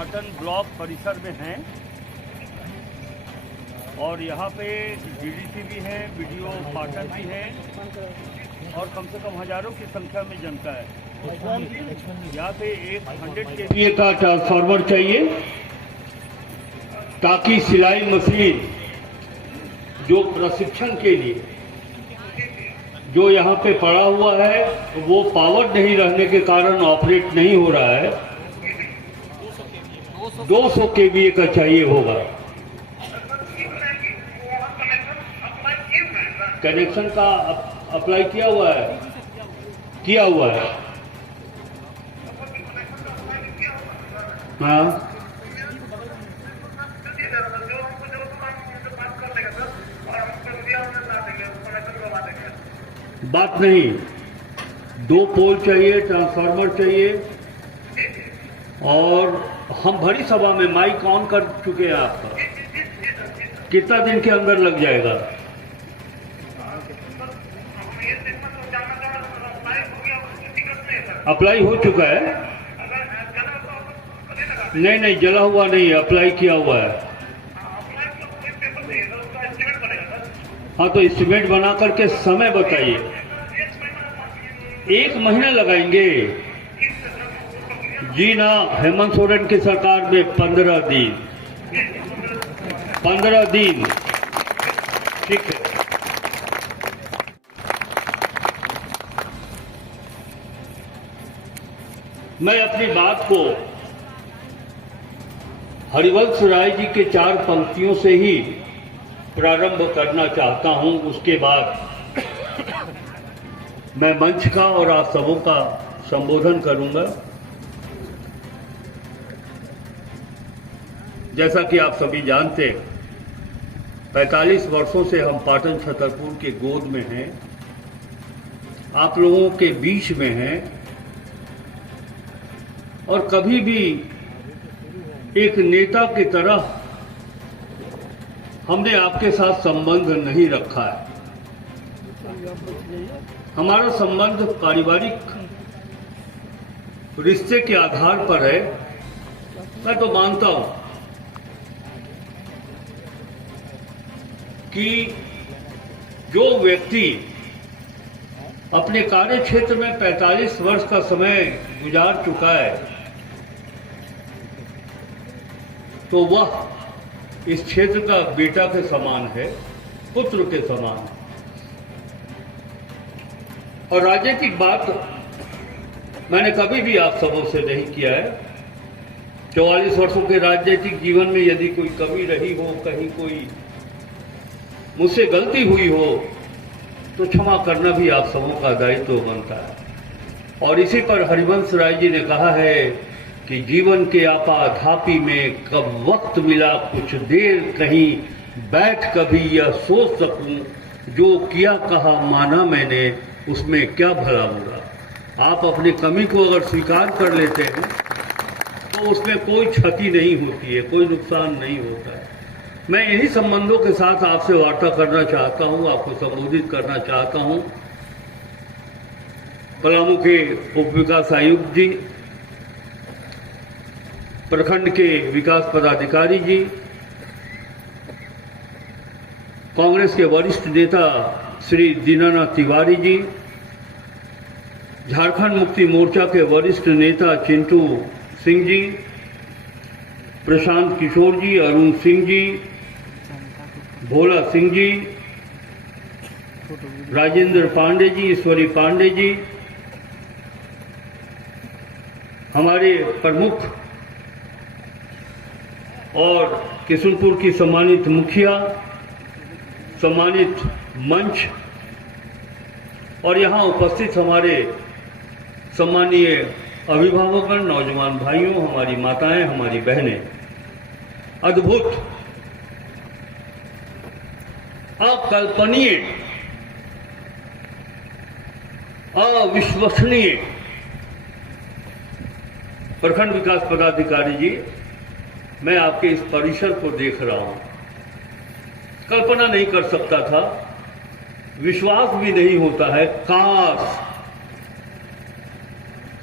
Patan block परिसर में हैं और यहाँ पे डीडीसी भी है, वीडियो पाटन भी है और कम से कम हजारों की संख्या में जनता है। यहाँ पे एक 100 kVA का ट्रांसफार्मर चाहिए ताकि सिलाई मशीन जो प्रशिक्षण के लिए जो यहाँ पे पड़ा हुआ है वो पावर नहीं रहने के कारण ऑपरेट नहीं हो रहा है। 200 kVA का चाहिए होगा। कनेक्शन का अप्लाई किया हुआ है, हाँ। बात नहीं, 2 पोल चाहिए, ट्रांसफार्मर चाहिए और हम भरी सभा में माइक ऑन कर चुके हैं। आपका कितना दिन के अंदर लग जाएगा? अप्लाई हो चुका है? नहीं, जला हुआ नहीं, अप्लाई किया हुआ है। हाँ, तो एस्टिमेट बना करके समय बताइए। 1 महीना लगाएंगे जी ना। हेमंत सोरेन की सरकार में 15 दिन। ठीक है। मैं अपनी बात को हरिवंश राय जी के 4 पंक्तियों से ही प्रारंभ करना चाहता हूं। उसके बाद मैं मंच का और आप सबों का संबोधन करूंगा। जैसा कि आप सभी जानते, 45 वर्षों से हम पाटन छतरपुर के गोद में हैं, आप लोगों के बीच में हैं और कभी भी एक नेता की तरह हमने आपके साथ संबंध नहीं रखा है। हमारा संबंध पारिवारिक रिश्ते के आधार पर है। मैं तो मानता हूं कि जो व्यक्ति अपने कार्य क्षेत्र में 45 वर्ष का समय गुजार चुका है तो वह इस क्षेत्र का बेटा के समान है, पुत्र के समान। और राजनीतिक बात मैंने कभी भी आप सबों से नहीं किया है। 44 वर्षों के राजनीतिक जीवन में यदि कोई कमी रही हो, कहीं कोई मुझसे गलती हुई हो तो क्षमा करना भी आप सबों का दायित्व बनता है। और इसी पर हरिवंश राय जी ने कहा है कि जीवन के आपाधापी में कब वक्त मिला कुछ देर कहीं बैठ कभी यह सोच सकूं, जो किया कहा माना मैंने उसमें क्या भला बुरा। आप अपनी कमी को अगर स्वीकार कर लेते हैं तो उसमें कोई क्षति नहीं होती है, कोई नुकसान नहीं होता है। मैं इन्हीं संबंधों के साथ आपसे वार्ता करना चाहता हूं, आपको संबोधित करना चाहता हूं। पलामू के उप विकास आयुक्त जी, प्रखंड के विकास पदाधिकारी जी, कांग्रेस के वरिष्ठ नेता श्री दीनानाथ तिवारी जी, झारखंड मुक्ति मोर्चा के वरिष्ठ नेता चिंटू सिंह जी, प्रशांत किशोर जी, अरुण सिंह जी, भोला सिंह जी, राजेंद्र पांडे जी, ईश्वरी पांडे जी, हमारे प्रमुख और किशनपुर की सम्मानित मुखिया, सम्मानित मंच और यहाँ उपस्थित हमारे सम्मानीय अभिभावकगण, नौजवान भाइयों, हमारी माताएं, हमारी बहनें, अद्भुत, अकल्पनीय, अविश्वसनीय प्रखंड विकास पदाधिकारी जी, मैं आपके इस परिसर को देख रहा हूं। कल्पना नहीं कर सकता था, विश्वास भी नहीं होता है। काश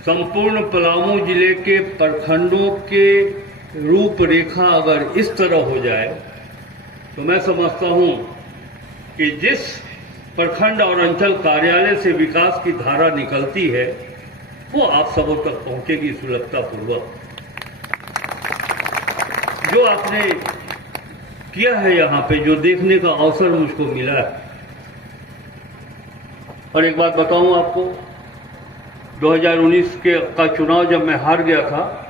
संपूर्ण पलामू जिले के प्रखंडों के रूपरेखा अगर इस तरह हो जाए तो मैं समझता हूं कि जिस प्रखंड और अंचल कार्यालय से विकास की धारा निकलती है वो आप सबों तक पहुंचेगी सुलभतापूर्वक। जो आपने किया है यहाँ पे, जो देखने का अवसर मुझको मिला है, और एक बात बताऊं आपको, 2019 का चुनाव जब मैं हार गया था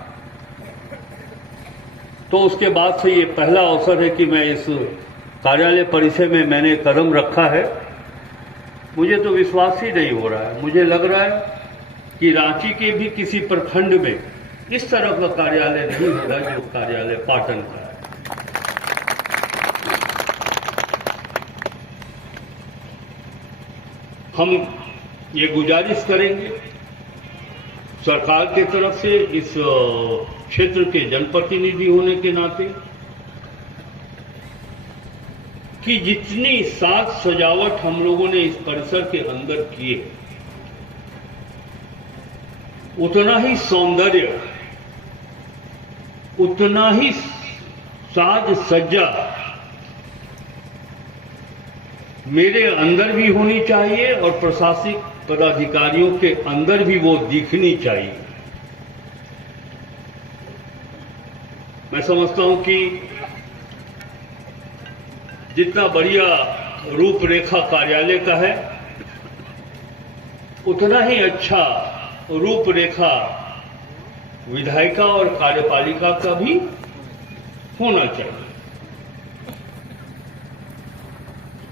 तो उसके बाद से ये पहला अवसर है कि मैं इस कार्यालय परिसर में मैंने कदम रखा है। मुझे तो विश्वास ही नहीं हो रहा है। मुझे लग रहा है कि रांची के भी किसी प्रखंड में इस तरह का कार्यालय नहीं होगा जो कार्यालय पाटन का है। हम ये गुजारिश करेंगे सरकार की तरफ से, इस क्षेत्र के जनप्रतिनिधि होने के नाते, कि जितनी साज सजावट हम लोगों ने इस परिसर के अंदर की है उतना ही सौंदर्य, उतना ही साज सज्जा मेरे अंदर भी होनी चाहिए और प्रशासनिक पदाधिकारियों के अंदर भी वो दिखनी चाहिए। मैं समझता हूं कि जितना बढ़िया रूपरेखा कार्यालय का है उतना ही अच्छा रूपरेखा विधायिका और कार्यपालिका का भी होना चाहिए।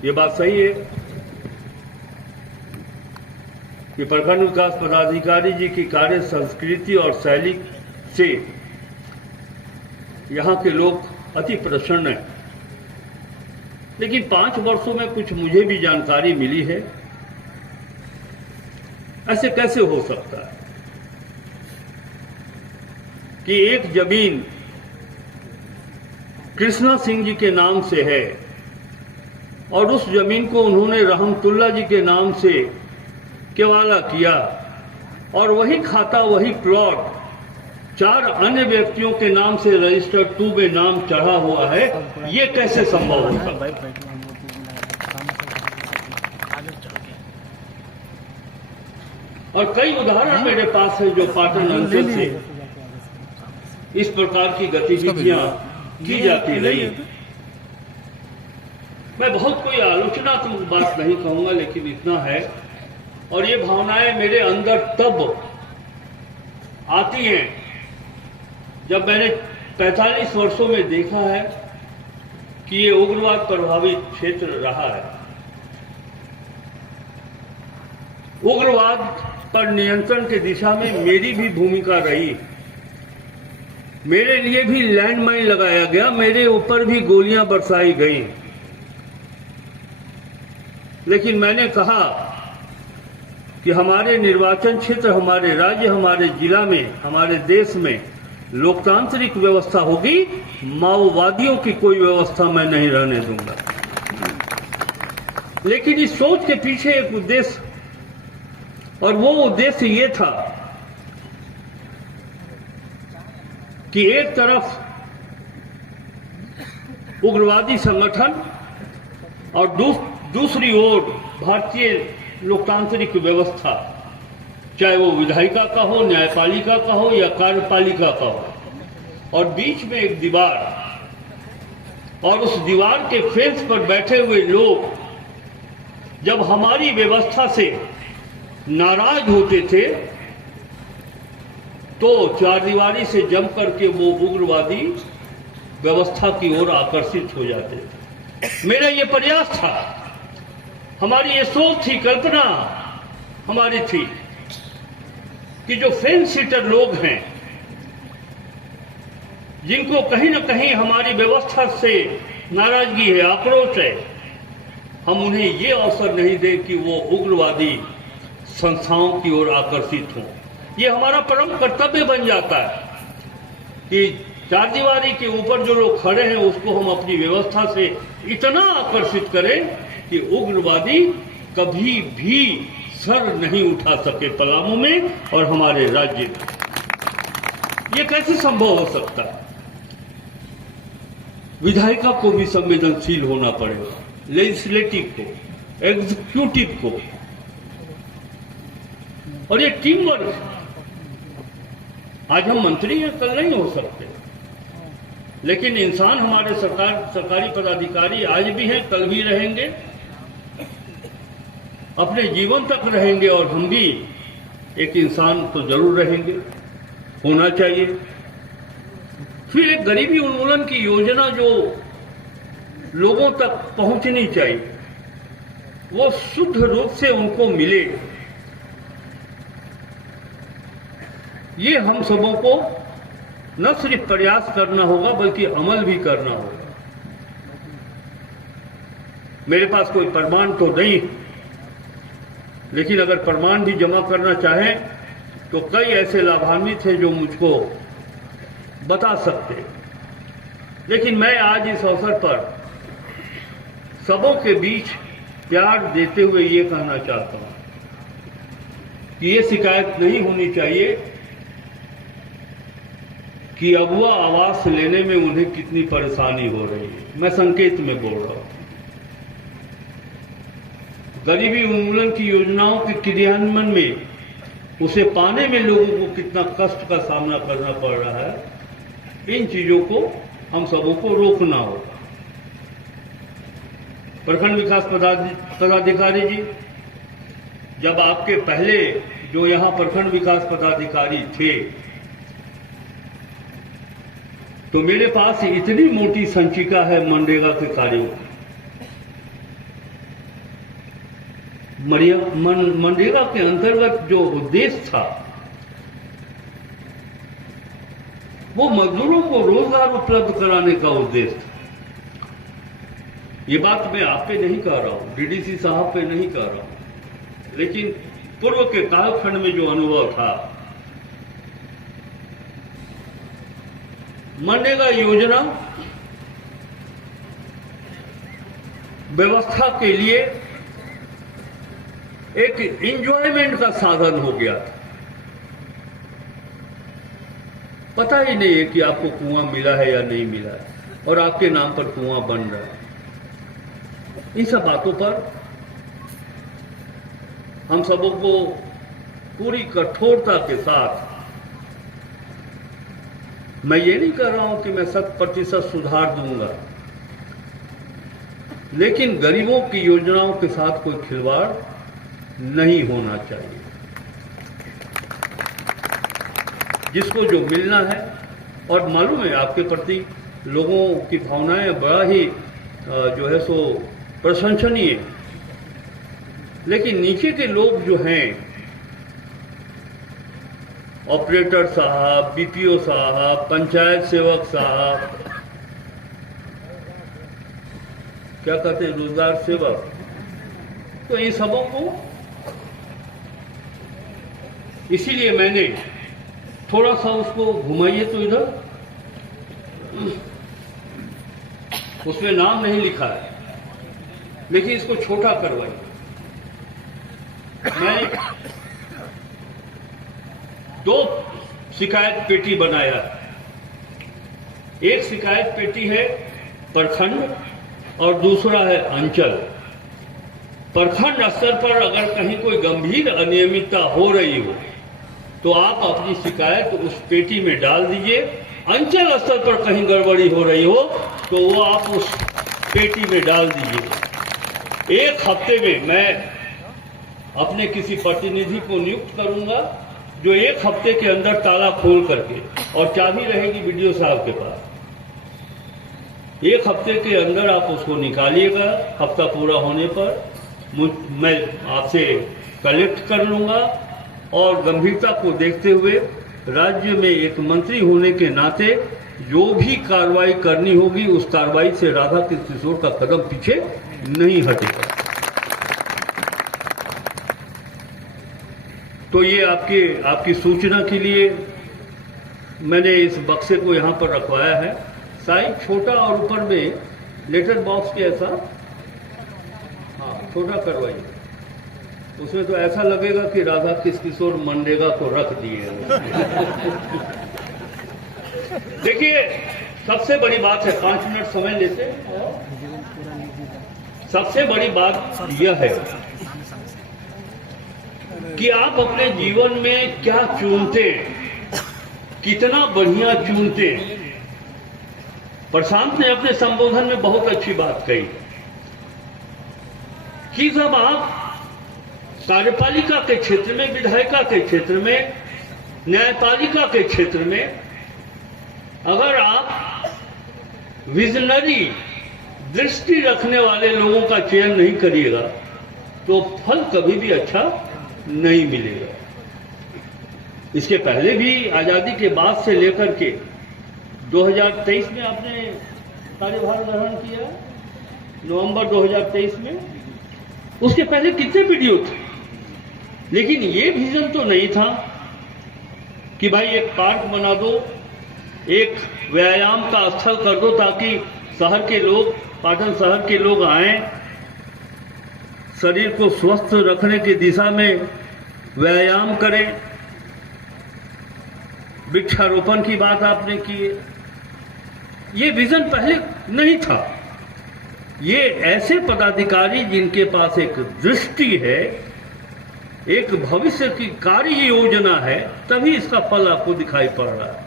ये बात सही है कि प्रखंड विकास पदाधिकारी जी की कार्य संस्कृति और शैली से यहाँ के लोग अति प्रसन्न हैं। लेकिन 5 वर्षों में कुछ मुझे भी जानकारी मिली है, ऐसे कैसे हो सकता है कि एक जमीन कृष्णा सिंह जी के नाम से है और उस जमीन को उन्होंने रहमतुल्ला जी के नाम से केवाला किया और वही खाता, वही प्लॉट 4 अन्य व्यक्तियों के नाम से रजिस्टर्ड 2 में नाम चढ़ा हुआ है। ये कैसे संभव हो सकता है? और कई उदाहरण मेरे पास है जो पाटन अंचल से इस प्रकार की गतिविधियां की जाती रही। मैं बहुत कोई आलोचनात्मक बात नहीं कहूंगा, लेकिन इतना है, और ये भावनाएं मेरे अंदर तब आती हैं जब मैंने 45 वर्षों में देखा है कि ये उग्रवाद प्रभावित क्षेत्र रहा है। उग्रवाद पर नियंत्रण की दिशा में मेरी भी भूमिका रही। मेरे लिए भी लैंडमाइन लगाया गया, मेरे ऊपर भी गोलियां बरसाई गई। लेकिन मैंने कहा कि हमारे निर्वाचन क्षेत्र, हमारे राज्य, हमारे जिला में, हमारे देश में लोकतांत्रिक व्यवस्था होगी, माओवादियों की कोई व्यवस्था मैं नहीं रहने दूंगा। लेकिन इस सोच के पीछे एक उद्देश्य, और वो उद्देश्य ये था कि एक तरफ उग्रवादी संगठन और दूसरी ओर भारतीय लोकतांत्रिक व्यवस्था, चाहे वो विधायिका का हो, न्यायपालिका का हो या कार्यपालिका का हो, और बीच में एक दीवार, और उस दीवार के फेंस पर बैठे हुए लोग जब हमारी व्यवस्था से नाराज होते थे तो चारदीवारी से जम करके वो उग्रवादी व्यवस्था की ओर आकर्षित हो जाते थे। मेरा ये प्रयास था, हमारी ये सोच थी, कल्पना हमारी थी कि जो फेंस सीटर लोग हैं, जिनको कहीं न कहीं हमारी व्यवस्था से नाराजगी है, आक्रोश है, हम उन्हें ये अवसर नहीं दें कि वो उग्रवादी संस्थाओं की ओर आकर्षित हों। ये हमारा परम कर्तव्य बन जाता है कि चारदीवारी के ऊपर जो लोग खड़े हैं उसको हम अपनी व्यवस्था से इतना आकर्षित करें कि उग्रवादी कभी भी सर नहीं उठा सके पलामू में और हमारे राज्य में। ये कैसे संभव हो सकता है? विधायिका को भी संवेदनशील होना पड़ेगा, लेजिस्लेटिव को, एग्जीक्यूटिव को, और ये टीम वर्क। आज हम मंत्री हैं, कल नहीं हो सकते, लेकिन इंसान हमारे सरकारी पदाधिकारी आज भी हैं, कल भी रहेंगे, अपने जीवन तक रहेंगे, और हम भी एक इंसान तो जरूर रहेंगे, होना चाहिए। फिर एक गरीबी उन्मूलन की योजना जो लोगों तक पहुंचनी चाहिए, वो शुद्ध रूप से उनको मिले, ये हम सबों को न सिर्फ प्रयास करना होगा बल्कि अमल भी करना होगा। मेरे पास कोई प्रमाण तो नहीं, लेकिन अगर प्रमाण भी जमा करना चाहें तो कई ऐसे लाभान्वित हैं जो मुझको बता सकते। लेकिन मैं आज इस अवसर पर सबों के बीच प्यार देते हुए ये कहना चाहता हूं कि ये शिकायत नहीं होनी चाहिए कि अगुआ आवास लेने में उन्हें कितनी परेशानी हो रही है। मैं संकेत में बोल रहा हूं। गरीबी उन्मूलन की योजनाओं के क्रियान्वयन में, उसे पाने में लोगों को कितना कष्ट का सामना करना पड़ रहा है, इन चीजों को हम सबों को रोकना होगा। प्रखंड विकास पदाधिकारी जी, जब आपके पहले जो यहां प्रखंड विकास पदाधिकारी थे, तो मेरे पास इतनी मोटी संचिका है मनरेगा के कार्यों की। मनरेगा के अंतर्गत जो उद्देश्य था, वो मजदूरों को रोजगार उपलब्ध कराने का उद्देश्य था। ये बात मैं आप पे नहीं कह रहा हूं, डीडीसी साहब पे नहीं कह रहा हूं, लेकिन पूर्व के कालखंड में जो अनुभव था, मनरेगा योजना व्यवस्था के लिए एक एंजॉयमेंट का साधन हो गया था। पता ही नहीं है कि आपको कुआं मिला है या नहीं मिला है, और आपके नाम पर कुआं बन रहा है। इन सब बातों पर हम सबों को पूरी कठोरता के साथ, मैं ये नहीं कर रहा हूं कि मैं 100% सुधार दूंगा, लेकिन गरीबों की योजनाओं के साथ कोई खिलवाड़ नहीं होना चाहिए। जिसको जो मिलना है, और मालूम है आपके प्रति लोगों की भावनाएं बड़ा ही जो है सो प्रशंसनीय, लेकिन नीचे के लोग जो हैं, ऑपरेटर साहब, बीपीओ साहब, पंचायत सेवक साहब, क्या कहते हैं, रोजगार सेवक, तो इन सबों को, इसीलिए मैंने थोड़ा सा उसको घुमाइए तो इधर, उसमें नाम नहीं लिखा है, लेकिन इसको छोटा करवाइए। मैं 2 शिकायत पेटी बनाया। एक शिकायत पेटी है प्रखंड और दूसरा है अंचल। प्रखंड स्तर पर अगर कहीं कोई गंभीर अनियमितता हो रही हो तो आप अपनी शिकायत उस पेटी में डाल दीजिए। अंचल स्तर पर कहीं गड़बड़ी हो रही हो तो वो आप उस पेटी में डाल दीजिए। 1 हफ्ते में मैं अपने किसी प्रतिनिधि को नियुक्त करूंगा जो 1 हफ्ते के अंदर ताला खोल करके, और चाबी रहेगी वीडियो साहब के पास, 1 हफ्ते के अंदर आप उसको निकालिएगा। हफ्ता पूरा होने पर मैं आपसे कलेक्ट कर लूंगा, और गंभीरता को देखते हुए राज्य में एक मंत्री होने के नाते जो भी कार्रवाई करनी होगी, उस कार्रवाई से राधा कृष्ण किशोर का कदम पीछे नहीं हटेगा। तो ये आपकी सूचना के लिए मैंने इस बक्से को यहां पर रखवाया है। साइज छोटा और ऊपर में लेटर बॉक्स के ऐसा, हाँ, छोटा करवाइए। उसमें तो ऐसा लगेगा कि राधा कृष्ण किशोर मनरेगा को रख दिए। देखिए, सबसे बड़ी बात है, 5 मिनट समय लेते हैं। सबसे बड़ी बात यह है कि आप अपने जीवन में क्या चुनते हैं, कितना बढ़िया चुनते हैं। प्रशांत ने अपने संबोधन में बहुत अच्छी बात कही कि जब आप कार्यपालिका के क्षेत्र में, विधायिका के क्षेत्र में, न्यायपालिका के क्षेत्र में अगर आप विजनरी दृष्टि रखने वाले लोगों का चयन नहीं करिएगा तो फल कभी भी अच्छा नहीं मिलेगा। इसके पहले भी आजादी के बाद से लेकर के 2023 में आपने कार्यभार ग्रहण किया, नवंबर 2023 में। उसके पहले कितने वीडियो थे, लेकिन ये विजन तो नहीं था कि भाई एक पार्क बना दो, एक व्यायाम का स्थल कर दो ताकि शहर के लोग, पाटन शहर के लोग आएं, शरीर को स्वस्थ रखने की दिशा में व्यायाम करें। वृक्षारोपण की बात आपने की है, ये विजन पहले नहीं था। ये ऐसे पदाधिकारी जिनके पास एक दृष्टि है, एक भविष्य की कार्य योजना है, तभी इसका फल आपको दिखाई पड़ रहा है।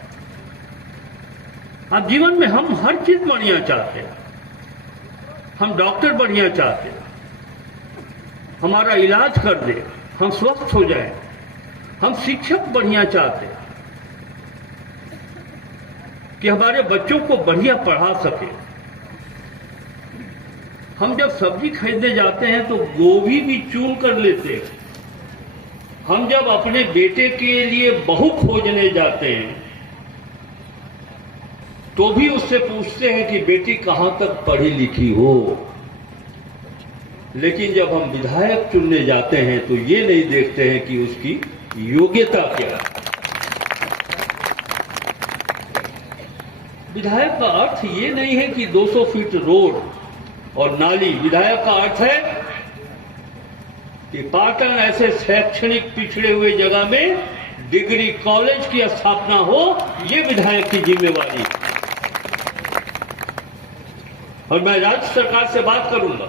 अब जीवन में हम हर चीज बढ़िया चाहते हैं, हम डॉक्टर बढ़िया चाहते हैं, हमारा इलाज कर दे, हम स्वस्थ हो जाएं, हम शिक्षक बढ़िया चाहते हैं कि हमारे बच्चों को बढ़िया पढ़ा सके। हम जब सब्जी खरीदने जाते हैं तो गोभी भी चुन कर लेते हैं। हम जब अपने बेटे के लिए बहू खोजने जाते हैं तो भी उससे पूछते हैं कि बेटी कहां तक पढ़ी लिखी हो। लेकिन जब हम विधायक चुनने जाते हैं तो ये नहीं देखते हैं कि उसकी योग्यता क्या है। विधायक का अर्थ ये नहीं है कि 200 फीट रोड और नाली। विधायक का अर्थ है कि पाटन ऐसे शैक्षणिक पिछड़े हुए जगह में डिग्री कॉलेज की स्थापना हो, ये विधायक की जिम्मेवारी। और मैं राज्य सरकार से बात करूंगा,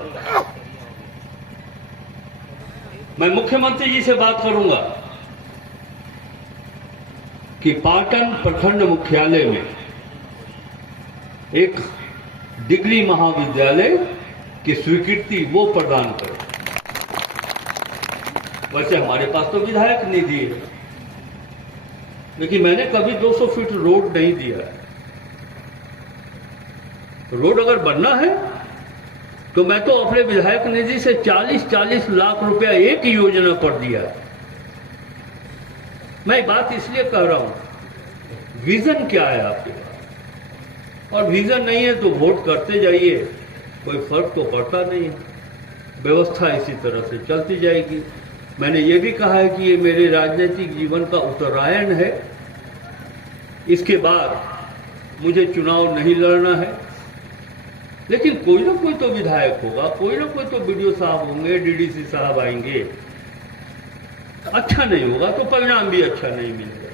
मैं मुख्यमंत्री जी से बात करूंगा कि पाटन प्रखंड मुख्यालय में एक डिग्री महाविद्यालय की स्वीकृति वो प्रदान करें। वैसे हमारे पास तो विधायक निधि है, लेकिन मैंने कभी 200 फीट रोड नहीं दिया है। रोड अगर बनना है तो मैं तो अपने विधायक निधि से 40-40 लाख रुपया एक योजना पर दिया है। मैं बात इसलिए कह रहा हूं, विजन क्या है आपके पास? और विजन नहीं है तो वोट करते जाइए, कोई फर्क तो पड़ता नहीं है, व्यवस्था इसी तरह से चलती जाएगी। मैंने ये भी कहा है कि ये मेरे राजनीतिक जीवन का उत्तरायण है। इसके बाद मुझे चुनाव नहीं लड़ना है, लेकिन कोई ना कोई तो विधायक होगा, कोई ना कोई तो बीडीओ साहब होंगे, डीडीसी साहब आएंगे। अच्छा नहीं होगा तो परिणाम भी अच्छा नहीं मिलेगा।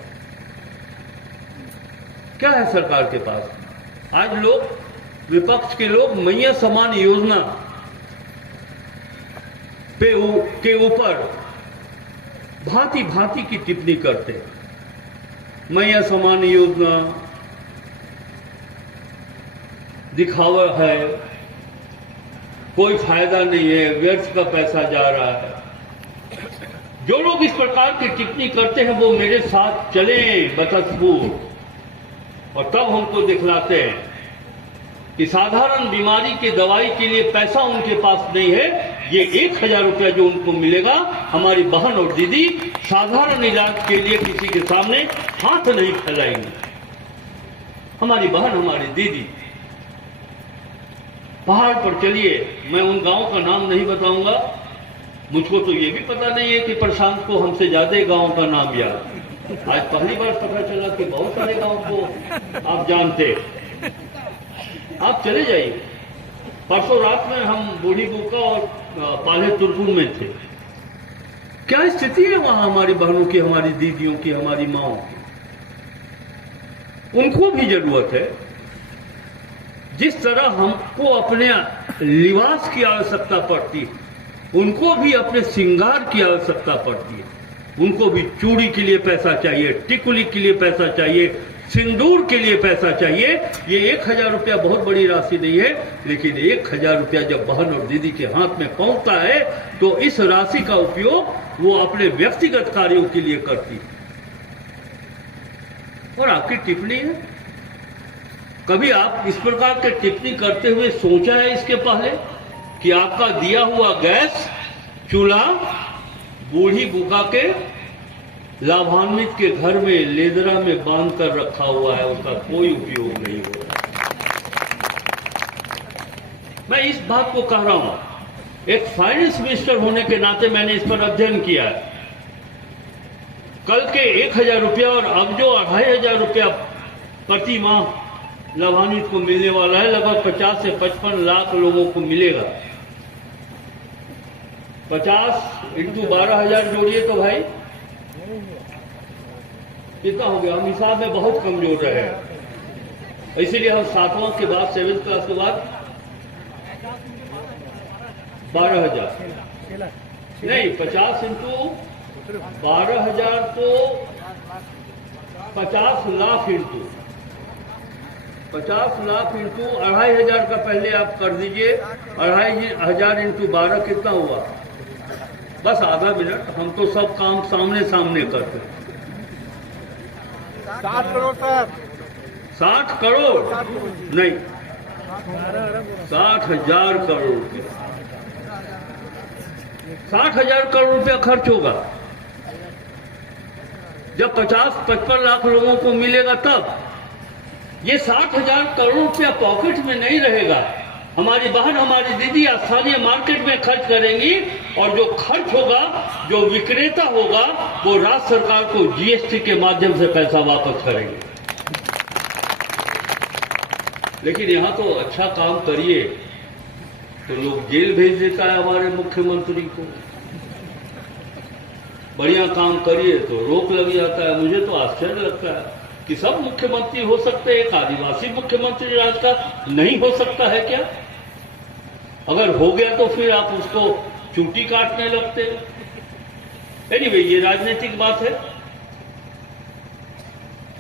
क्या है सरकार के पास? आज लोग, विपक्ष के लोग मैया समान योजना के ऊपर भांति भांति की टिप्पणी करते हैं। मैया समान योजना दिखावा है, कोई फायदा नहीं है, व्यर्थ का पैसा जा रहा है। जो लोग इस प्रकार की टिप्पणी करते हैं वो मेरे साथ चले बतसपूर, और तब हमको दिखलाते हैं कि साधारण बीमारी की दवाई के लिए पैसा उनके पास नहीं है। ये 1000 रुपया जो उनको मिलेगा, हमारी बहन और दीदी साधारण इलाज के लिए किसी के सामने हाथ नहीं फैलाएंगे। हमारी बहन, हमारी दीदी पहाड़ पर चलिए, मैं उन गांव का नाम नहीं बताऊंगा। मुझको तो ये भी पता नहीं है कि प्रशांत को हमसे ज्यादा गांव का नाम याद। आज पहली बार पता चला कि बहुत सारे गांव को आप जानते। आप चले जाइए। परसों रात में हम बूढ़ी बुका और पाले तुरपुर में थे। क्या स्थिति है वहां हमारी बहनों की, हमारी दीदियों की, हमारी माओ की। उनको भी जरूरत है जिस तरह हमको अपने लिबास की आवश्यकता पड़ती है, उनको भी अपने श्रृंगार की आवश्यकता पड़ती है। उनको भी चूड़ी के लिए पैसा चाहिए, टिकुली के लिए पैसा चाहिए, सिंदूर के लिए पैसा चाहिए। ये 1000 रुपया बहुत बड़ी राशि नहीं है, लेकिन 1000 रुपया जब बहन और दीदी के हाथ में पहुंचता है तो इस राशि का उपयोग वो अपने व्यक्तिगत कार्यों के लिए करती है। और आपकी टिप्पणी है, कभी आप इस प्रकार के टिप्पणी करते हुए सोचा है इसके पहले कि आपका दिया हुआ गैस चूल्हा बूढ़ी बुका के लाभान्वित के घर में लेदरा में बांध कर रखा हुआ है, उसका कोई उपयोग नहीं हो रहा। मैं इस बात को कह रहा हूं, एक फाइनेंस मिनिस्टर होने के नाते मैंने इस पर अध्ययन किया है। कल के 1000 रुपया और अब जो 2500 रुपया प्रति माह लाभान्वित को मिलने वाला है, लगभग 50 से 55 लाख लोगों को मिलेगा। 50 इंटू 12,000 जोड़िए तो भाई कितना हो गया? हम हिसाब में बहुत कमजोर रहे हैं, इसीलिए हम 7वां के बाद 7th क्लास के बाद 12,000 नहीं, 50 इंटू 12,000 तो 50 लाख इंटू 2,50,000 का पहले आप कर दीजिए। 2,500 इंटू 12 कितना हुआ? बस आधा मिनट, हम तो सब काम सामने सामने करते हैं। 60 करोड़ सर। 60 करोड़ नहीं, 60,000 करोड़ रुपया। 60,000 करोड़ रुपया खर्च होगा। जब 50-55 लाख लोगों को मिलेगा तब ये 60,000 करोड़ रुपया पॉकेट में नहीं रहेगा। हमारी बहन, हमारी दीदी स्थानीय मार्केट में खर्च करेंगी और जो खर्च होगा, जो विक्रेता होगा, वो राज्य सरकार को जीएसटी के माध्यम से पैसा वापस करेंगे। लेकिन यहां तो अच्छा काम करिए तो लोग जेल भेज देता है हमारे मुख्यमंत्री को, बढ़िया काम करिए तो रोक लग जाता है। मुझे तो आश्चर्य लगता है कि सब मुख्यमंत्री हो सकते हैं, एक आदिवासी मुख्यमंत्री राज्य का नहीं हो सकता है क्या? अगर हो गया तो फिर आप उसको चूटी काटने लगते हैं। एनीवे, ये राजनीतिक बात है।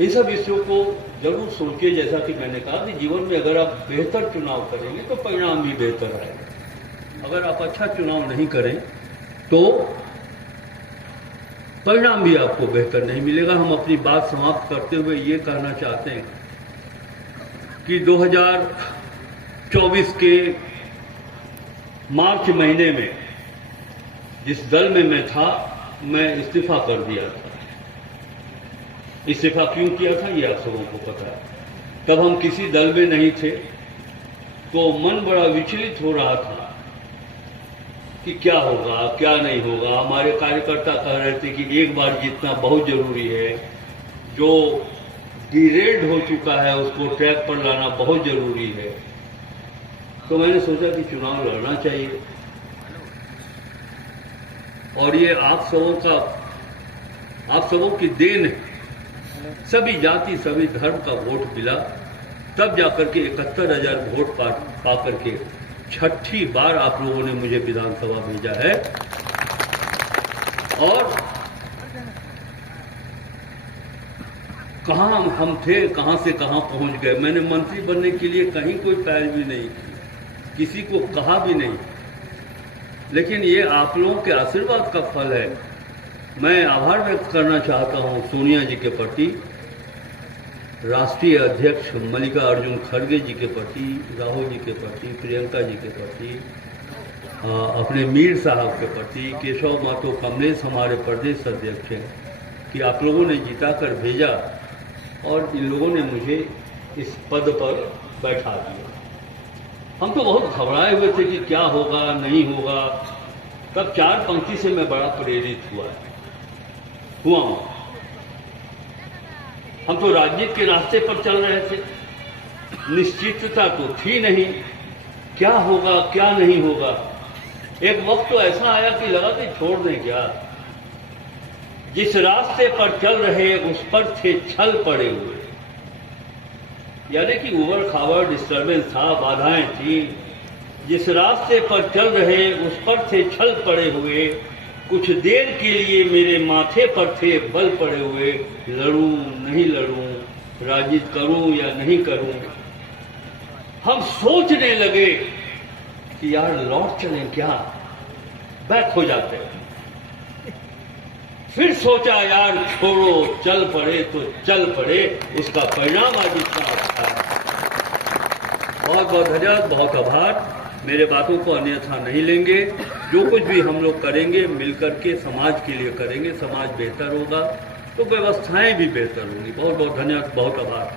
इन सब विषयों को जरूर सोचिए। जैसा कि मैंने कहा कि जीवन में अगर आप बेहतर चुनाव करेंगे तो परिणाम भी बेहतर आएगा। अगर आप अच्छा चुनाव नहीं करें तो परिणाम भी आपको बेहतर नहीं मिलेगा। हम अपनी बात समाप्त करते हुए ये कहना चाहते हैं कि 2024 के मार्च महीने में जिस दल में मैं था, मैं इस्तीफा कर दिया था। इस्तीफा क्यों किया था ये आप सबों को पता है। तब हम किसी दल में नहीं थे तो मन बड़ा विचलित हो रहा था कि क्या होगा क्या नहीं होगा। हमारे कार्यकर्ता कह रहे थे कि एक बार जीतना बहुत जरूरी है, जो डिरेल्ड हो चुका है उसको ट्रैक पर लाना बहुत जरूरी है। तो मैंने सोचा कि चुनाव लड़ना चाहिए और ये आप सबों की देन है। सभी जाति सभी धर्म का वोट मिला, तब जाकर के 71,000 वोट पा करके 6ठी बार आप लोगों ने मुझे विधानसभा भेजा है। और कहां हम थे, कहां से कहां पहुंच गए। मैंने मंत्री बनने के लिए कहीं कोई पहल भी नहीं की, किसी को कहा भी नहीं, लेकिन ये आप लोगों के आशीर्वाद का फल है। मैं आभार व्यक्त करना चाहता हूं सोनिया जी के प्रति, राष्ट्रीय अध्यक्ष मल्लिकार्जुन खड़गे जी के प्रति, राहुल जी के प्रति, प्रियंका जी के प्रति, अपने मीर साहब के प्रति, केशव मातो कमलेश हमारे प्रदेश अध्यक्ष हैं, कि आप लोगों ने जिता कर भेजा और इन लोगों ने मुझे इस पद पर बैठा दिया। हम तो बहुत घबराए हुए थे कि क्या होगा नहीं होगा। तब 4 पंक्ति से मैं बड़ा प्रेरित हुआ हूं। हम तो राजनीति के रास्ते पर चल रहे थे, निश्चितता तो थी नहीं, क्या होगा क्या नहीं होगा। एक वक्त तो ऐसा आया कि लगा कि छोड़ दें क्या, जिस रास्ते पर चल रहे उस पर थे छल पड़े हुए। यानी कि उबड़ खाबड़ डिस्टर्बेंस था, बाधाएं थी। जिस रास्ते पर चल रहे उस पर से छल पड़े हुए, कुछ देर के लिए मेरे माथे पर थे बल पड़े हुए। लड़ूं नहीं लड़ूं, राजी करूं या नहीं करूं। हम सोचने लगे कि यार लौट चलें क्या, बैक हो जाते। फिर सोचा यार छोड़ो, चल पड़े तो चल पड़े, उसका परिणाम आज इतना अच्छा है। बहुत बहुत धन्यवाद, बहुत आभार। मेरे बातों को अन्यथा नहीं लेंगे। जो कुछ भी हम लोग करेंगे मिलकर के समाज के लिए करेंगे, समाज बेहतर होगा तो व्यवस्थाएं भी बेहतर होंगी। बहुत बहुत धन्यवाद, बहुत आभार।